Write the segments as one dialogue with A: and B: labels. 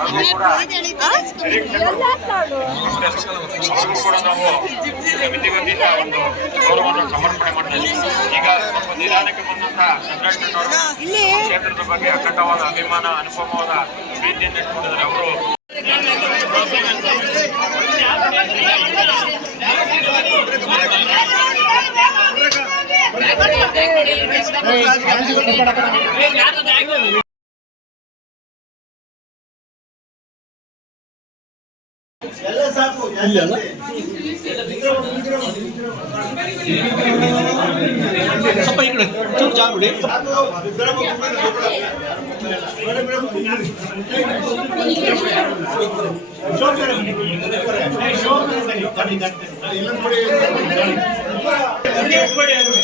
A: ಅವರು ಕೂಡ ನಾವು ಒಂದು ಸಮರ್ಪಣೆ ಈಗ ನಿಧಾನಕ್ಕೆ ಕ್ಷೇತ್ರದ ಬಗ್ಗೆ ಅಖಂಡವಾದ ಅಭಿಮಾನ ಅನುಪಮವಾದ ಪ್ರೀತಿಯನ್ನು ಇಟ್ಕೊಂಡಿದ್ದಾರೆ ಅವರು
B: ಸ್ವಲ್ಪ ಈ ಕಡೆ ಚೂರು ಜಾರು ಬಿಡಿ
C: ಜೈ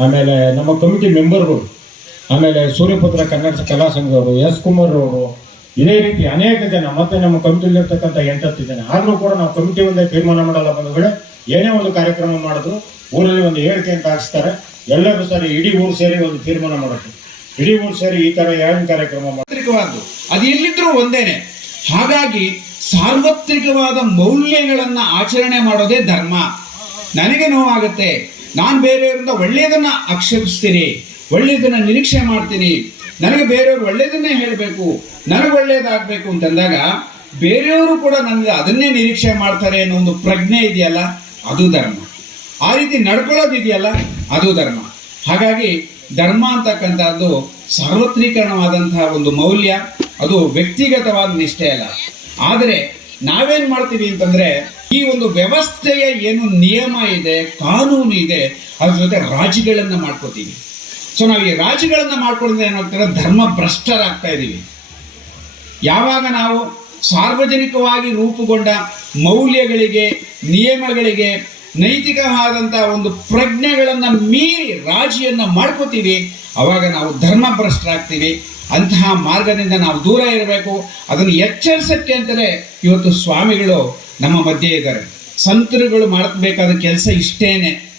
D: ಆಮೇಲೆ ನಮ್ಮ ಕಮಿಟಿ ಮೆಂಬರ್ಗಳು ಆಮೇಲೆ ಸೂರ್ಯಪುತ್ರ ಕನ್ನಡ ಕಲಾ ಸಂಘದವರು, ಎಸ್ ಕುಮಾರ್ ಅವರು, ಇದೇ ರೀತಿ ಅನೇಕ ಜನ, ಮತ್ತೆ ನಮ್ಮ ಕಮಿಟಿಯಲ್ಲಿ ಇರ್ತಕ್ಕಂಥ ಎಂಟತ್ತು ಜನ, ಆದರೂ ಕೂಡ ನಾವು ಕಮಿಟಿ ಒಂದೇ ತೀರ್ಮಾನ ಮಾಡಲ್ಲ ಬಂಧುಗಳೇ, ಏನೇ ಒಂದು ಕಾರ್ಯಕ್ರಮ ಮಾಡಿದ್ರು, ಊರಲ್ಲಿ ಒಂದು ಹೇಳಿಕೆ ಅಂತ ಹಾಕ್ಸ್ತಾರೆ, ಎಲ್ಲರೂ ಸರಿ ಇಡೀ ಊರು ಸೇರಿ ಒಂದು ತೀರ್ಮಾನ ಮಾಡೋದು ಇಡೀ ಊರು ಸೇರಿ ಈ ತರ ಯಾವ ಕಾರ್ಯಕ್ರಮ
E: ಮಾಡ್ತಾರೆ ಅದು ಎಲ್ಲಿದ್ರೂ ಒಂದೇನೆ. ಹಾಗಾಗಿ ಸಾರ್ವತ್ರಿಕವಾದ ಮೌಲ್ಯಗಳನ್ನ ಆಚರಣೆ ಮಾಡೋದೇ ಧರ್ಮ. ನನಗೆ ನೋವಾಗುತ್ತೆ. ನಾನು ಬೇರೆಯವರಿಂದ ಒಳ್ಳೆಯದನ್ನ ಆಕ್ಷೇಪಿಸ್ತೀನಿ, ಒಳ್ಳೆಯದನ್ನ ನಿರೀಕ್ಷೆ ಮಾಡ್ತೀನಿ. ನನಗೆ ಬೇರೆಯವರು ಒಳ್ಳೆಯದನ್ನೇ ಹೇಳಬೇಕು, ನನಗೆ ಒಳ್ಳೆಯದಾಗಬೇಕು ಅಂತಂದಾಗ ಬೇರೆಯವರು ಕೂಡ ನನಗೆ ಅದನ್ನೇ ನಿರೀಕ್ಷೆ ಮಾಡ್ತಾರೆ ಅನ್ನೋ ಒಂದು ಪ್ರಜ್ಞೆ ಇದೆಯಲ್ಲ, ಅದು ಧರ್ಮ. ಆ ರೀತಿ ನಡ್ಕೊಳ್ಳೋದಿದೆಯಲ್ಲ ಅದು ಧರ್ಮ. ಹಾಗಾಗಿ ಧರ್ಮ ಅಂತಕ್ಕಂಥದ್ದು ಸಾರ್ವತ್ರೀಕರಣವಾದಂತಹ ಒಂದು ಮೌಲ್ಯ, ಅದು ವ್ಯಕ್ತಿಗತವಾದ ನಿಷ್ಠೆ ಅಲ್ಲ. ಆದರೆ ನಾವೇನು ಮಾಡ್ತೀವಿ ಅಂತಂದ್ರೆ ಈ ಒಂದು ವ್ಯವಸ್ಥೆಯ ಏನು ನಿಯಮ ಇದೆ, ಕಾನೂನು ಇದೆ, ಅದ್ರ ಜೊತೆ ರಾಜಿಗಳನ್ನು ಮಾಡ್ಕೋತೀವಿ. ಸೊ ನಾವು ಈ ರಾಜಿಗಳನ್ನು ಮಾಡ್ಕೊಂಡ್ರೆ ಏನಾಗ್ತಾರೆ ಧರ್ಮ ಭ್ರಷ್ಟರಾಗ್ತಾ ಇದ್ದೀವಿ ಯಾವಾಗ ನಾವು ಸಾರ್ವಜನಿಕವಾಗಿ ರೂಪುಗೊಂಡ ಮೌಲ್ಯಗಳಿಗೆ, ನಿಯಮಗಳಿಗೆ ನೈತಿಕವಾದಂತಹ ಒಂದು ಪ್ರಜ್ಞೆಗಳನ್ನು ಮೀರಿ ರಾಜಿಯನ್ನ ಮಾಡ್ಕೋತೀವಿ, ಅವಾಗ ನಾವು ಧರ್ಮಭ್ರಷ್ಟರಾಗ್ತೀವಿ ಭ್ರಷ್ಟರಾಗ್ತೀವಿ ಅಂತಹ ಮಾರ್ಗದಿಂದ ನಾವು ದೂರ ಇರಬೇಕು. ಅದನ್ನು ಎಚ್ಚರಿಸಕ್ಕೆ ಅಂತಲೇ ಇವತ್ತು ಸ್ವಾಮಿಗಳು ನಮ್ಮ ಮಧ್ಯೆ ಇದ್ದಾರೆ. ಸಂತರುಗಳು ಮಾಡಬೇಕಾದ ಕೆಲಸ ಇಷ್ಟೇನೆ.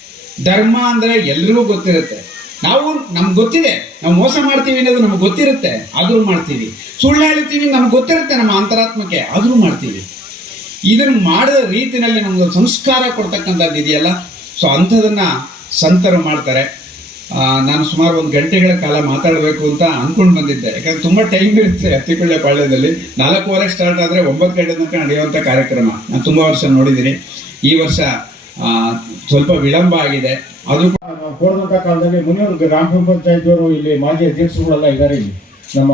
E: ಧರ್ಮ ಅಂದ್ರೆ ಎಲ್ರಿಗೂ ಗೊತ್ತಿರುತ್ತೆ. ನಾವು, ನಮ್ಗೆ ಗೊತ್ತಿದೆ, ನಾವು ಮೋಸ ಮಾಡ್ತೀವಿ ಅನ್ನೋದು ನಮ್ಗೆ ಗೊತ್ತಿರುತ್ತೆ, ಆದರೂ ಮಾಡ್ತೀವಿ. ಸುಳ್ಳು ಹೇಳ್ತೀವಿ ನಮ್ಗೆ ಗೊತ್ತಿರುತ್ತೆ, ನಮ್ಮ ಅಂತರಾತ್ಮಕ್ಕೆ ಆದರೂ ಮಾಡ್ತೀವಿ. ಇದನ್ನು ಮಾಡಿದ ರೀತಿಯಲ್ಲಿ ನಮ್ಗೆ ಸಂಸ್ಕಾರ ಕೊಡ್ತಕ್ಕಂಥದ್ದು ಇದೆಯಲ್ಲ? ಸೊ ಅಂಥದನ್ನ ಸಂತರು ಮಾಡ್ತಾರೆ. ನಾನು ಸುಮಾರು ಒಂದು ಗಂಟೆಗಳ ಕಾಲ ಮಾತಾಡಬೇಕು ಅಂತ ಅಂದ್ಕೊಂಡು ಬಂದಿದ್ದೆ. ಯಾಕಂದ್ರೆ ತುಂಬಾ ಟೈಮ್ ಇರುತ್ತೆ ಹತ್ತಿಕೊಳ್ಳೆ ಪಾಳ್ಯದಲ್ಲಿ. ನಾಲ್ಕೂವರೆ ಸ್ಟಾರ್ಟ್ ಆದ್ರೆ ಒಂಬತ್ತು ಗಂಟೆ ತನಕ ನಡೆಯುವಂಥ ಕಾರ್ಯಕ್ರಮ. ನಾನು ತುಂಬಾ ವರ್ಷ ನೋಡಿದ್ದೀನಿ. ಈ ವರ್ಷ ಸ್ವಲ್ಪ ವಿಳಂಬ ಆಗಿದೆ. ಅದು
D: ಕೊಡದಂಥ ಕಾಲದಲ್ಲಿ ಮುನಿಯವರು ಗ್ರಾಮ ಪಂಚಾಯತ್ ಅವರು ಇಲ್ಲಿ ಮಾಜಿ ಅಧ್ಯಕ್ಷರುಗಳೆಲ್ಲ ಇದ್ದಾರೆ ಇಲ್ಲಿ. ನಮ್ಮ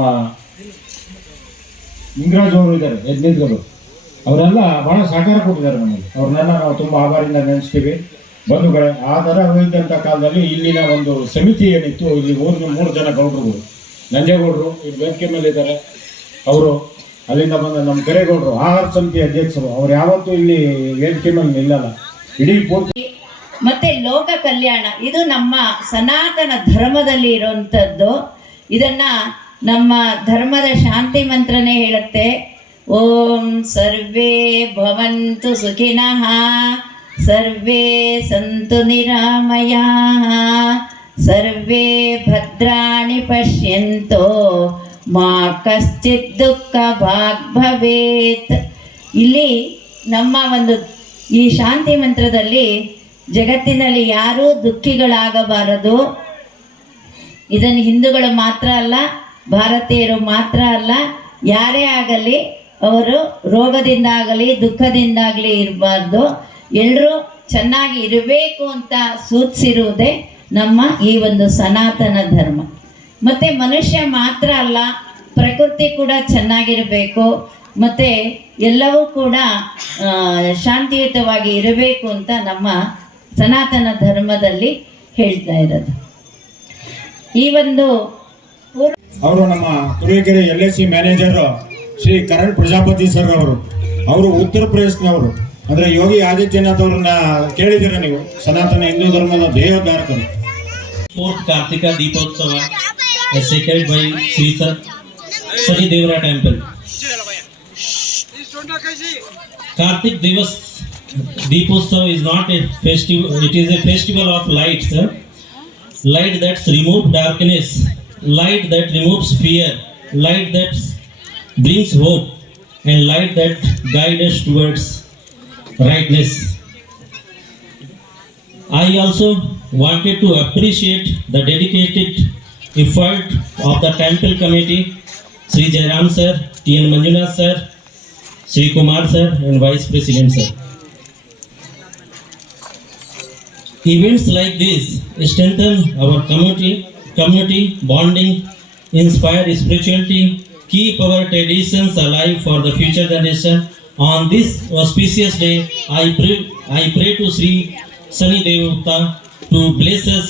D: ಲಿಂಗರಾಜ್ ಅವರು ಇದ್ದಾರೆ ಯಜ್ಞೇಶ್ವರು ಅವರೆಲ್ಲ ಬಹಳ ಸಹಕಾರ ಕೊಟ್ಟಿದ್ದಾರೆ ನಮಗೆ ಅವ್ರನ್ನೆಲ್ಲ ನಾವು ತುಂಬಾ ಆಭಾರಿಯಿಂದ ನೆನೆಸ್ತೀವಿ. ಬಂಧುಗಳೇ ಆ ದರ ಹೋಗಿದ್ದಂಥ ಕಾಲದಲ್ಲಿ ಇಲ್ಲಿನ ಒಂದು ಸಮಿತಿ ಏನಿತ್ತು, ಇಲ್ಲಿ ಊರಿನ ಮೂರು ಜನ ಗೌಡರು ನಂಜೇಗೌಡರು ಇಲ್ಲಿ ವೇದಿಕೆ ಮೇಲೆ ಇದ್ದಾರೆ. ಅವರು ಅಲ್ಲಿಂದ ಬಂದ ನಮ್ಮ ಕೆರೆಗೌಡರು, ಆಹಾರ ಸಮಿತಿ ಅಧ್ಯಕ್ಷರು. ಅವ್ರು ಯಾವತ್ತೂ ಇಲ್ಲಿ ವೇದಿಕೆ ಮೇಲೆ ನಿಲ್ಲಲ್ಲ. ಇಡೀ ಪೂರ್ತಿ
F: ಮತ್ತೆ ಲೋಕ ಕಲ್ಯಾಣ, ಇದು ನಮ್ಮ ಸನಾತನ ಧರ್ಮದಲ್ಲಿ ಇರುವಂಥದ್ದು ಇದನ್ನ ನಮ್ಮ ಧರ್ಮದ ಶಾಂತಿ ಮಂತ್ರನೇ ಹೇಳುತ್ತೆ. ಓಂ ಸರ್ವೇ ಭವಂತು ಸುಖಿನಃ ಸರ್ವೇ ಸಂತು ನಿರಾಮಯಾಃ ಸರ್ವೇ ಭದ್ರಾಣಿ ಪಶ್ಯಂತೋ ಮಾ ಕಶ್ಚಿತ್ ದುಃಖ ಭಾಗ್ ಭವೇತ್ ಇಲ್ಲಿ ನಮ್ಮ ಒಂದು ಈ ಶಾಂತಿ ಮಂತ್ರದಲ್ಲಿ ಜಗತ್ತಿನಲ್ಲಿ ಯಾರೂ ದುಃಖಿಗಳಾಗಬಾರದು. ಇದನ್ನು ಹಿಂದೂಗಳು ಮಾತ್ರ ಅಲ್ಲ, ಭಾರತೀಯರು ಮಾತ್ರ ಅಲ್ಲ, ಯಾರೇ ಆಗಲಿ ಅವರು ರೋಗದಿಂದಾಗಲಿ, ದುಃಖದಿಂದಾಗಲಿ ಇರಬಾರ್ದು. ಎಲ್ಲರೂ ಚೆನ್ನಾಗಿ ಇರಬೇಕು ಅಂತ ಸೂಚಿಸಿರುವುದೇ ನಮ್ಮ ಈ ಒಂದು ಸನಾತನ ಧರ್ಮ. ಮತ್ತು ಮನುಷ್ಯ ಮಾತ್ರ ಅಲ್ಲ, ಪ್ರಕೃತಿ ಕೂಡ ಚೆನ್ನಾಗಿರಬೇಕು. ಮತ್ತು ಎಲ್ಲವೂ ಕೂಡ ಶಾಂತಿಯುತವಾಗಿ ಇರಬೇಕು ಅಂತ ನಮ್ಮ ಸನಾತನ ಧರ್ಮದಲ್ಲಿ ಹೇಳ್ತಾ ಇರೋದು. ಈ ಒಂದು
D: ಅವರು ನಮ್ಮ Turuvekere L S C manager Shri Karan Prajapati sir ಅವರು ಅವರು ಉತ್ತರ ಪ್ರದೇಶದವರು. ಅಂದರೆ ಯೋಗಿ ಆದಿತ್ಯನಾಥ್ ಅವರನ್ನ ಕೇಳಿದ್ದೀರ ನೀವು? ಸನಾತನ ಹಿಂದೂ ಧರ್ಮದ ದೇಹಧಾರಕರು.
B: Fourth Karthika Deepotsava second by Shri sir Shani ದೇವರ temple Karthik Divas Deepotsava is not a festival it is a festival of light sir light that's remove darkness light that removes fear light that's brings hope, and light that guides us towards rightness. I also wanted to appreciate the dedicated effort of the temple committee, Sri Jairam sir, T.N. Manjunath sir, Sri Kumar sir, and Vice President sir. Events like this strengthen our community, community bonding, inspire spirituality, keep our traditions alive for the future generation. On this auspicious day, I pray, I pray to Sri Sani to bless us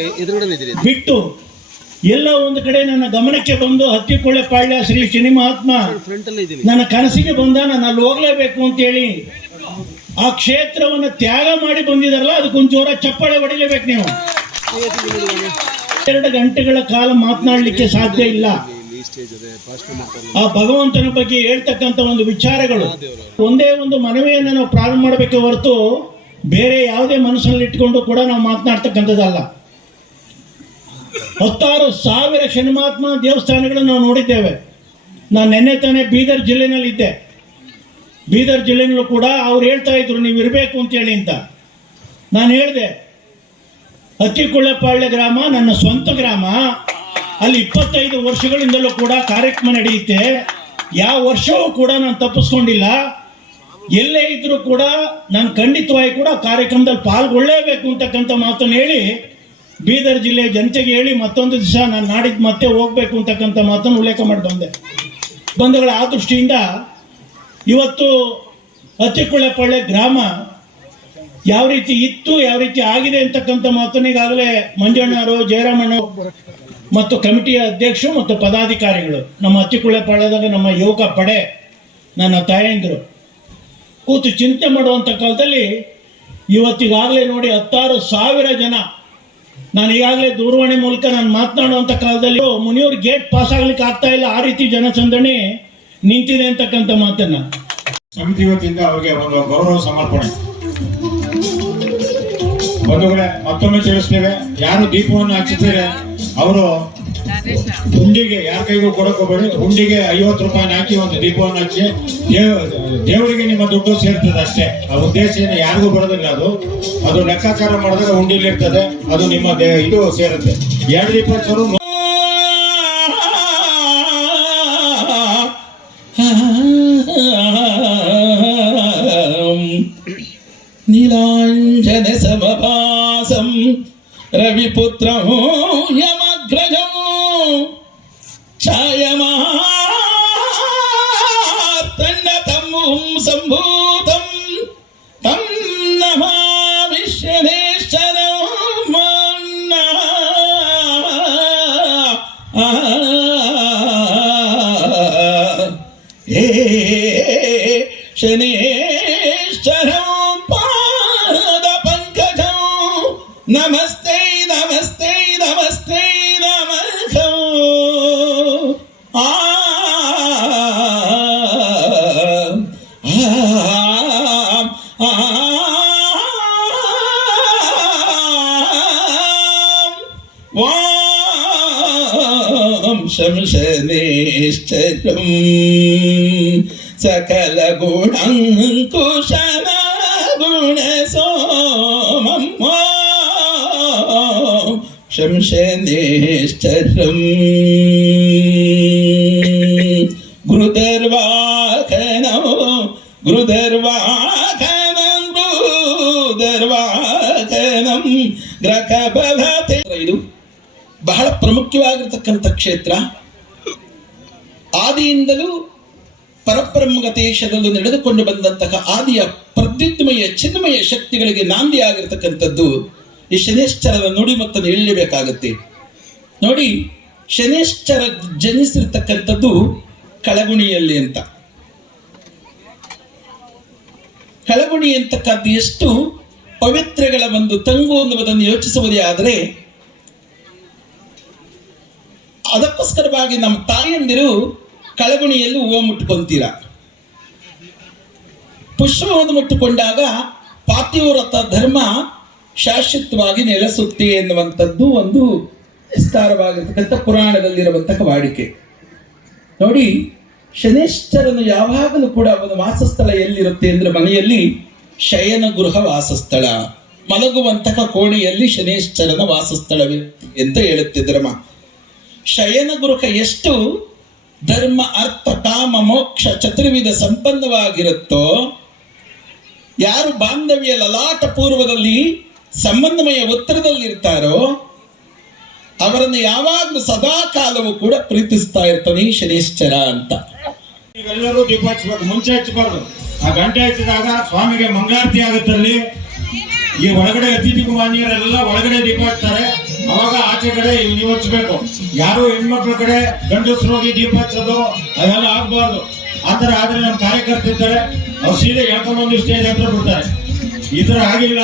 G: ಕಾರ್ಯಕ್ರಮವನ್ನು ಬಿಟ್ಟು ಎಲ್ಲ ಒಂದು ಕಡೆ ನನ್ನ ಗಮನಕ್ಕೆ ಬಂದು ಹತ್ತಿಕೊಳ್ಳೆ ಪಾಳ್ಯ ಶ್ರೀ ಶನಿ ಮಹಾತ್ಮ ನನ್ನ ಕನಸಿಗೆ ಬಂದ ನಾನು ಅಲ್ಲಿ ಹೋಗ್ಲೇಬೇಕು ಅಂತೇಳಿ ಆ ಕ್ಷೇತ್ರವನ್ನು ತ್ಯಾಗ ಮಾಡಿ ಬಂದಿದಾರಲ್ಲ ಅದಕ್ಕೊಂದು ಜೋರ ಚಪ್ಪಾಳೆ ಹೊಡಿಲೇಬೇಕು ನೀವು. ಎರಡು ಗಂಟೆಗಳ ಕಾಲ ಮಾತನಾಡಲಿಕ್ಕೆ ಸಾಧ್ಯ ಇಲ್ಲ. ಆ ಭಗವಂತನ ಬಗ್ಗೆ ಹೇಳ್ತಕ್ಕಂಥ ಒಂದು ವಿಚಾರಗಳು. ಒಂದೇ ಒಂದು ಮನವಿಯನ್ನು ನಾವು ಪ್ರಾರಂಭ ಮಾಡಬೇಕೆ ಹೊರತು ಬೇರೆ ಯಾವುದೇ ಮನಸ್ಸಲ್ಲಿ ಇಟ್ಕೊಂಡು ಕೂಡ ನಾವು ಮಾತನಾಡ್ತಕ್ಕಂಥದ್ದಲ್ಲ. ಹತ್ತಾರು ಸಾವಿರ ಶನಿಮಾತ್ಮ ದೇವಸ್ಥಾನಗಳನ್ನು ನಾವು ನೋಡಿದ್ದೇವೆ. ನಾನು ನಿನ್ನೆ ತಾನೇ ಬೀದರ್ ಜಿಲ್ಲೆನಲ್ಲಿದ್ದೆ ಬೀದರ್ ಜಿಲ್ಲೆನಲ್ಲೂ ಕೂಡ ಅವ್ರು ಹೇಳ್ತಾ ಇದ್ರು, ನೀವು ಇರಬೇಕು ಅಂತೇಳಿ ಅಂತ. ನಾನು ಹೇಳಿದೆ ಅತ್ತಿಕೊಳ್ಳೆಪಾಳ್ಯ ಗ್ರಾಮ ನನ್ನ ಸ್ವಂತ ಗ್ರಾಮ. ಅಲ್ಲಿ ಇಪ್ಪತ್ತೈದು ವರ್ಷಗಳಿಂದಲೂ ಕೂಡ ಕಾರ್ಯಕ್ರಮ ನಡೆಯುತ್ತೆ. ಯಾವ ವರ್ಷವೂ ಕೂಡ ನಾನು ತಪ್ಪಿಸ್ಕೊಂಡಿಲ್ಲ. ಎಲ್ಲೇ ಇದ್ರೂ ಕೂಡ ನಾನು ಖಂಡಿತವಾಗಿ ಕೂಡ ಕಾರ್ಯಕ್ರಮದಲ್ಲಿ ಪಾಲ್ಗೊಳ್ಳೇಬೇಕು ಅಂತಕ್ಕಂಥ ಮಾತನ್ನು ಹೇಳಿ ಬೀದರ್ ಜಿಲ್ಲೆ ಜನತೆಗೆ ಹೇಳಿ ಮತ್ತೊಂದು ದಿವಸ ನಾನು ನಾಡಿದ್ದು ಮತ್ತೆ ಹೋಗ್ಬೇಕು ಅಂತಕ್ಕಂಥ ಮಾತನ್ನು ಉಲ್ಲೇಖ ಮಾಡಿ ಬಂದೆ. ಬಂಧುಗಳ ಆ ದೃಷ್ಟಿಯಿಂದ ಇವತ್ತು ಅತ್ತಿಕೊಳ್ಳೆಪಾಳ್ಯ ಗ್ರಾಮ ಯಾವ ರೀತಿ ಇತ್ತು, ಯಾವ ರೀತಿ ಆಗಿದೆ ಅಂತಕ್ಕಂಥ ಮಾತನ್ನು ಈಗಾಗಲೇ ಮಂಜಣ್ಣವರು ಜಯರಾಮಣ್ಣ ಮತ್ತು ಕಮಿಟಿಯ ಅಧ್ಯಕ್ಷರು ಮತ್ತು ಪದಾಧಿಕಾರಿಗಳು, ನಮ್ಮ ಅತ್ತಿಕೊಳ್ಳೆಪಾಳ್ಯದಾಗ ನಮ್ಮ ಯುವಕ ಪಡೆ, ನನ್ನ ತಾಯಂದಿರು. ಕೂತು ಚಿಂತೆ ಮಾಡುವಂಥ ಕಾಲದಲ್ಲಿ ಇವತ್ತಿಗಾಗಲೇ ನೋಡಿ ಹತ್ತಾರು ಸಾವಿರ ಜನ ನಾನು ಈಗಾಗಲೇ ದೂರವಾಣಿ ಮೂಲಕ ನಾನು ಮಾತನಾಡುವಂಥ ಕಾಲದಲ್ಲಿ ಮುನಿಯವ್ರ ಗೇಟ್ ಪಾಸ್ ಆಗ್ಲಿಕ್ಕೆ ಆಗ್ತಾ ಇಲ್ಲ, ಆ ರೀತಿ ಜನಸಂದಣಿ ನಿಂತಿದೆ ಅಂತಕ್ಕಂಥ ಮಾತನ್ನ.
D: ಸಮಿತಿ ವತಿಯಿಂದ ಅವರಿಗೆ ಒಂದು ಗೌರವ ಸಮರ್ಪಣೆ. ಬಂಧುಗಳೇ, ಮತ್ತೊಮ್ಮೆ ತಿಳಿಸ್ತೇವೆ. ಯಾರು ದೀಪವನ್ನು ಹಚ್ಚುತ್ತಾರೆ? ಅವರು ಹುಂಡಿಗೆ ಯಾರ ಕೈಗೂ ಕೊಡಕ್ ಹೋಗ್ಬೇಡಿ ಹುಂಡಿಗೆ ಐವತ್ತು ರೂಪಾಯಿ ಹಾಕಿ ಒಂದು ದೀಪವನ್ನು ಹಚ್ಚಿ ದೇವರಿಗೆ ನಿಮ್ಮ ದುಡ್ಡು ಸೇರ್ತದೆ ಅಷ್ಟೇ. ಆ ಉದ್ದೇಶ ಯಾರಿಗೂ ಬರೋದಿಲ್ಲ ಅದು. ಅದು ಲೆಕ್ಕಾಚಾರ ಮಾಡಿದ್ರೆ ಹುಂಡಿಲಿ ಇರ್ತದೆ. ಅದು ನಿಮ್ಮ ಇದು ಸೇರುತ್ತೆ. ಎರಡು ದೀಪ
C: ಸರು ನೀಲಾಂಜನ ಸಮಭಾಸಂ ರವಿಪುತ್ರ ಹೋ शनेश्वरौ पादपङ्कजौ नमस्ते नमस्ते नमस्ते नमः आ शंशनेश्चरम् సకల గుణంకుశన గుణ సోమం శంశనేశ్వరం గురుదర్వాహనం గురుదర్వాహనం ಗುರುದರ್ವಾಹನಂ ಗ್ರಹಬಲತೆ ಇದು ಬಹಳ ಪ್ರಮುಖವಾಗಿರ್ತಕ್ಕಂಥ ಕ್ಷೇತ್ರ ಆದಿಯಿಂದಲೂ ಪರಬ್ರಹ್ಮಗತೇಶದಲ್ಲೂ ನಡೆದುಕೊಂಡು ಬಂದಂತಹ ಆದಿಯ ಪ್ರದ್ಯುತ್ಮಯ ಚಿನ್ಮಯ ಶಕ್ತಿಗಳಿಗೆ ನಾಂದಿ ಆಗಿರ್ತಕ್ಕಂಥದ್ದು ಈ ಶನೇಶ್ಚರದ ನುಡಿ ಮತ್ತು ಹೇಳಬೇಕಾಗುತ್ತೆ ನೋಡಿ ಶನೇಶ್ಚರ ಜನಿಸಿರ್ತಕ್ಕಂಥದ್ದು ಕಳಗುಣಿಯಲ್ಲಿ ಅಂತ. ಕಳಗುಣಿ ಅಂತಕ್ಕದ್ದು ಎಷ್ಟು ಪವಿತ್ರಗಳ ಒಂದು ತಂಗು ಅನ್ನುವುದನ್ನು ಯೋಚಿಸುವುದೇ ಆದರೆ, ಅದಕ್ಕೋಸ್ಕರವಾಗಿ ನಮ್ಮ ತಾಯಂದಿರು ಕಳಗುಣಿಯಲ್ಲಿ ಹೂವು ಮುಟ್ಕೊಂತೀರ. ಪುಷ್ಪವನ್ನು ಮುಟ್ಟುಕೊಂಡಾಗ ಪಾತಿವ್ರತ ಧರ್ಮ ಶಾಶ್ವತವಾಗಿ ನೆಲೆಸುತ್ತೆ ಎನ್ನುವಂಥದ್ದು ಒಂದು ವಿಸ್ತಾರವಾಗಿರ್ತಕ್ಕಂಥ ಪುರಾಣದಲ್ಲಿರುವಂತಹ ವಾಡಿಕೆ. ನೋಡಿ, ಶನೇಶ್ವರನು ಯಾವಾಗಲೂ ಕೂಡ ಒಂದು ವಾಸಸ್ಥಳ ಎಲ್ಲಿರುತ್ತೆ ಅಂದ್ರೆ ಮನೆಯಲ್ಲಿ ಶಯನ ಗೃಹ ವಾಸಸ್ಥಳ. ಮಲಗುವಂತಹ ಕೋಣೆಯಲ್ಲಿ ಶನೇಶ್ವರನ ವಾಸಸ್ಥಳವಿರುತ್ತೆ ಅಂತ ಹೇಳುತ್ತೆ ಧರ್ಮ. ಶಯನ ಗೃಹ ಎಷ್ಟು ಧರ್ಮ, ಅರ್ಥ, ಕಾಮ, ಮೋಕ್ಷ, ಚತುರ್ವಿಧ ಸಂಬಂಧವಾಗಿರುತ್ತೋ, ಯಾರು ಬಾಂಧವ್ಯ, ಲಲಾಟ ಪೂರ್ವದಲ್ಲಿ, ಸಂಬಂಧಮಯ ಉತ್ತರದಲ್ಲಿರ್ತಾರೋ, ಅವರನ್ನು ಯಾವಾಗಲೂ ಸದಾ ಕಾಲವೂ ಕೂಡ ಪ್ರೀತಿಸ್ತಾ ಇರ್ತಾನೆ ಈ ಶನೇಶ್ವರ ಅಂತ.
D: ಎಲ್ಲರೂ ದೀಪ ಹಚ್ಚಬೇಕು ಮುಂಚೆ ಹಚ್ಚಬಾರ್ದು. ಆ ಗಂಟೆ ಹಚ್ಚಿದಾಗ ಸ್ವಾಮಿಗೆ ಮಂಗಳಾರತಿ ಆಗುತ್ತಲ್ಲಿ. ಈ ಒಳಗಡೆ ಅತಿಥಿ ಕುಮಾರಿಯರೆಲ್ಲ ಒಳಗಡೆ ದೀಪ ಹಚ್ತಾರೆ. ಅವಾಗ ಆಚೆ ಕಡೆ ನೀವು ಹಚ್ಚಬೇಕು ಯಾರು ಹೆಣ್ಮಕ್ಳ ಕಡೆ ಗಂಡಸರು ಹೋಗಿ ದೀಪ ಹಚ್ಚೋದು, ಅದೆಲ್ಲ ಆಗ್ಬಾರ್ದು. ಆತರ ಆದ್ರೆ ನಮ್ಮ ಕಾರ್ಯಕರ್ತಿರ್ತಾರೆ ಅವ್ರು ಸೀದಾ ಹೇಳ್ಕೊಂಡ್ಬಂದು ಸ್ಟೇಜ್ ಹತ್ರ ಬಿಡ್ತಾರೆ. ಈ ತರ ಆಗಿಲ್ಲ.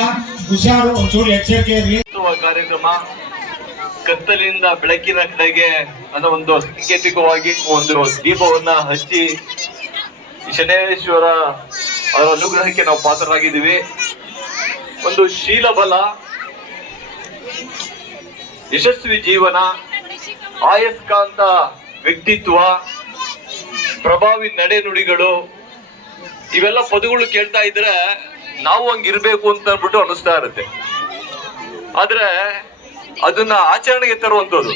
D: ಹುಷಾರು, ಒಂಚೂರು ಎಚ್ಚರಿಕೆ ಇರಲಿ.
A: ಕಾರ್ಯಕ್ರಮ, ಕತ್ತಲಿಂದ ಬೆಳಕಿನ ಕಡೆಗೆ ಅನ್ನೋ ಒಂದು ಸಾಂಕೇತಿಕವಾಗಿ ಒಂದು ದೀಪವನ್ನ ಹಚ್ಚಿ ಶನೇಶ್ವರ ಅವರ ಅನುಗ್ರಹಕ್ಕೆ ನಾವು ಪಾತ್ರರಾಗಿದ್ದೀವಿ. ಒಂದು ಶೀಲ ಬಲ ಯಶಸ್ವಿ ಜೀವನ, ಆಯಸ್ಕಾಂತ ವ್ಯಕ್ತಿತ್ವ, ಪ್ರಭಾವಿ ನಡೆ ನುಡಿಗಳು ಇವೆಲ್ಲ ಪದಗಳು ಕೇಳ್ತಾ ಇದ್ರೆ ನಾವು ಹಂಗಿರ್ಬೇಕು ಅಂತ ಅಂದ್ಬಿಟ್ಟು ಅನಿಸ್ತಾ ಇರುತ್ತೆ. ಆದ್ರೆ ಅದನ್ನ ಆಚರಣೆಗೆ ತರುವಂತದ್ದು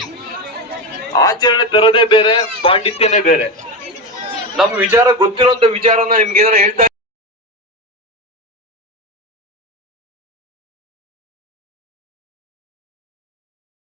A: ಆಚರಣೆ ತರೋದೇ ಬೇರೆ, ಪಾಂಡಿತ್ಯನೇ ಬೇರೆ. ನಮ್ಮ ವಿಚಾರ ಗೊತ್ತಿರೋಂತ ವಿಚಾರನ ನಿಮ್ಗೆ ಏನಾರ ಹೇಳ್ತಾ